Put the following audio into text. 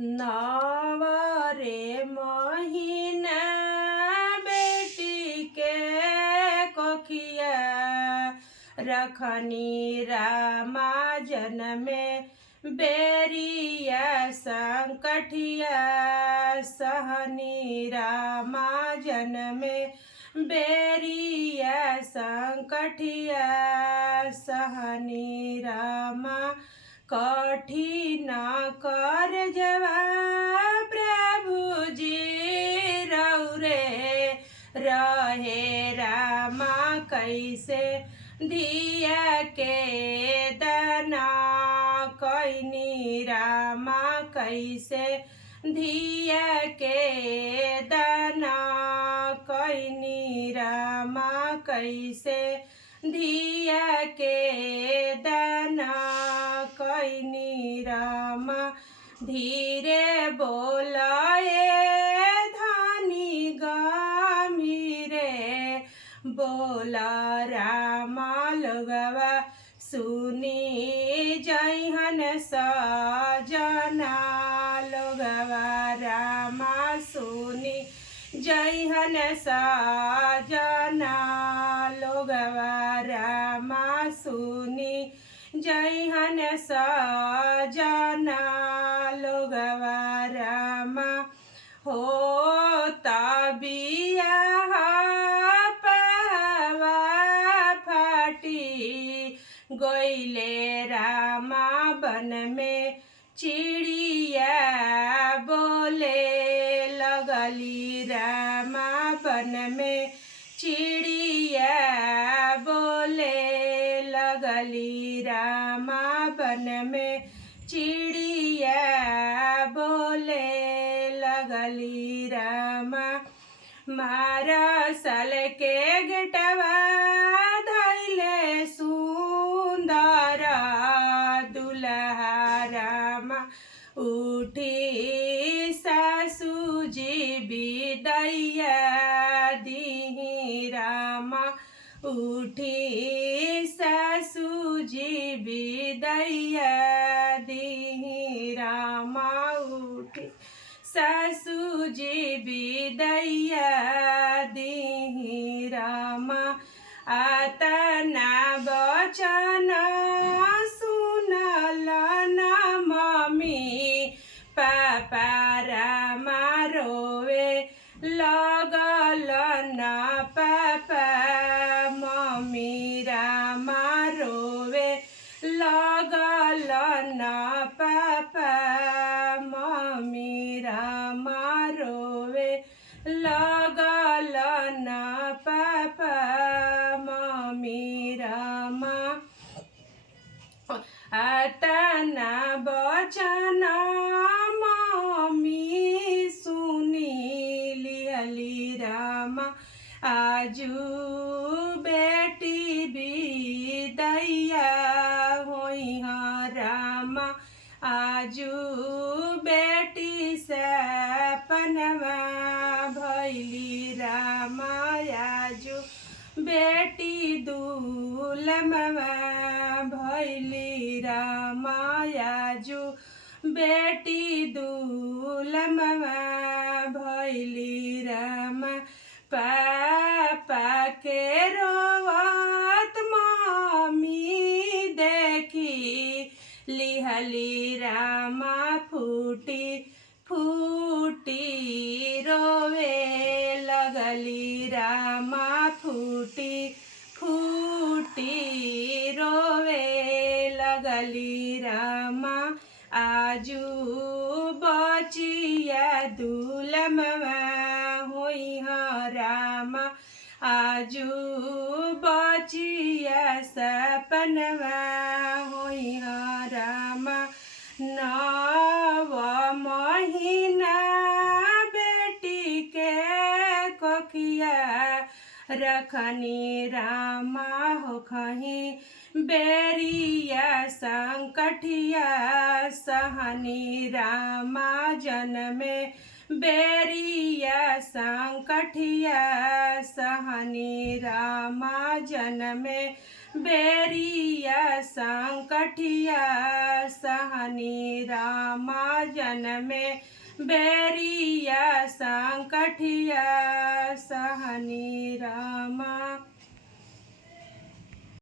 नवरे महीना बेटी के कोखिया रखनी रामा जनमे बेरिया संकठिया सहनी रामा जनमे बेरिया संकठिया सहनी रामा कठिन कर जवा प्रभु जी रौरे रहे रामा कैसे धिया के दाना कैनी रामा कैसे धिया के दाना कैनी रामा कैसे धिया के दाना कैनी रामा धीरे बोलाए धानी गमीरे बोला रामा लोगवा सुनी जैहन सजना लोगवा रामा सुनी जैहन सजना लोगवा रामा सुनी जैहन सजना लोगवा रामा हो तबिया पवा फाटी गइले रामा बन में चिड़िया बोले लगली रामा बन में चिड़िया बोले लगली रामा बन में चिड़िया बोले लगली रामा मारा सल के गेटवा धैले सुंदर दुल्हा रामा उठी सासू जी विदैया दी रामा उठी सासू जी विदैया दी रामा उठी सासू जी विदैया दी रामा आतना बचन सुनल न मम्मी पापा रामा रोवे लगल न पापा मम्मी रामा रोवे लगल न पापा मम्मी रामा रोवे लगल न पापा मम्मी रामा आतना बचन मम्मी सुनी लिहली रामा आजू बेटी विदैया होई रामा आजू बेटी सपनवा भैली रामा आजू बेटी दुलमवा भैली रामा आजू बेटी दुलमवा भैली रामा पापा के रोवत मम्मी देखी लिहली रामा फूटी फूटी रोवे लगली रामा फूटी फूटी रोवे लगली रामा आजू बचिया दुलमवा होई रामा आजू बचिया सपनवा होई रामा नव महीना बेटी के कोखिया रखनी रामा हो खही बेरिया संकठिया सहनी रामा जनमे बेरिया संकठिया सहनी रामा जनमे बेरिया संकठिया सहनी रामा जनमे बेरिया संकठिया सहनी राम।